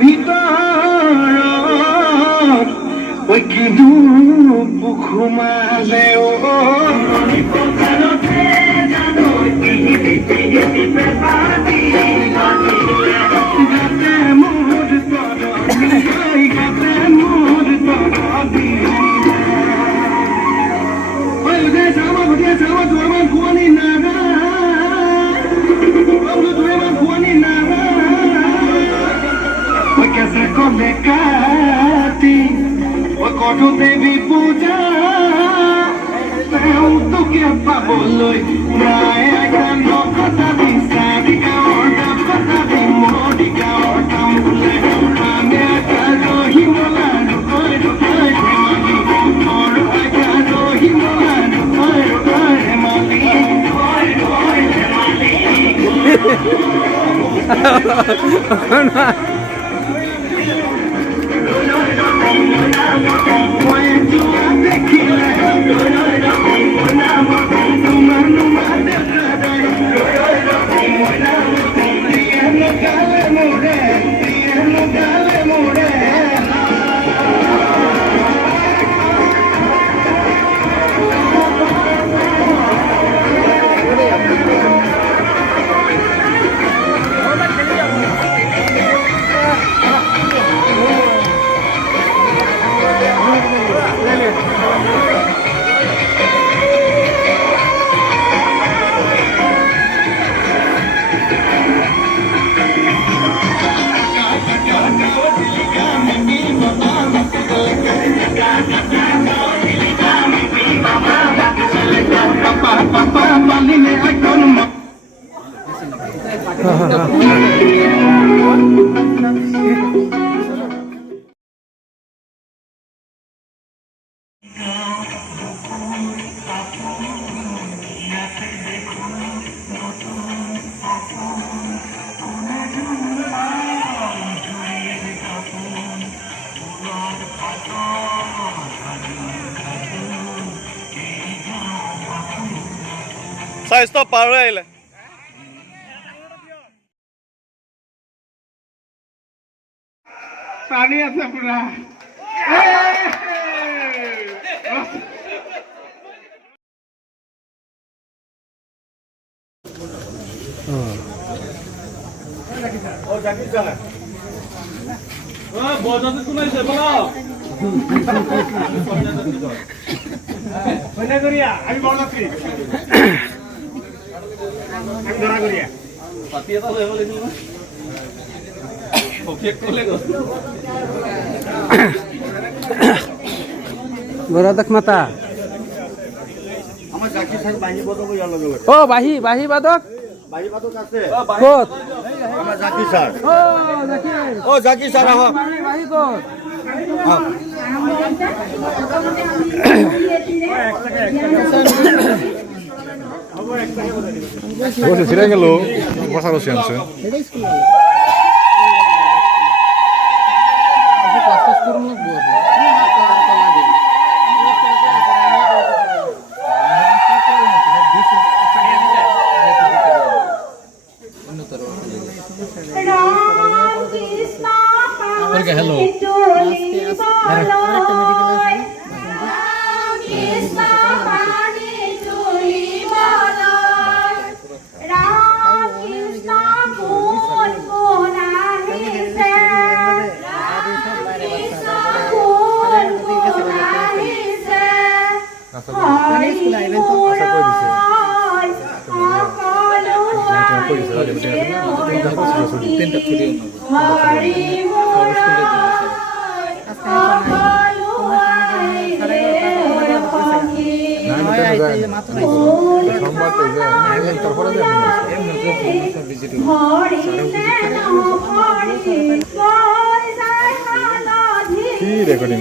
ভিতৰত ঐ কিনো পুখুমালে কঠো দেৱী পূজা তোকে পাবলৈ নাই কথা বিচাৰি গাঁৱৰ কথা মৰি গাঁৱৰ কাম বোলে আমি হিমলা ধেমালি স্বাস্থ্য পাৰ হৈ আহিলে পানী আছে পুৰা আমি বড় আছি পাতি এটা লৈ আহিব লাগিব গৌৰদক মাতা আমাৰ জাকি চাই বাহি বদক ইয়াৰ লগে অ বাহি বাহি বাদক বাহি বদক আছে ক'ত আমাৰ জাকি স্যার ও জাকি জাকি স্যার আহ বাহি ক'ত বসে ছিঁড়ে গেল বসাবসি আনছে হ্যালো কি রেকর্ডিং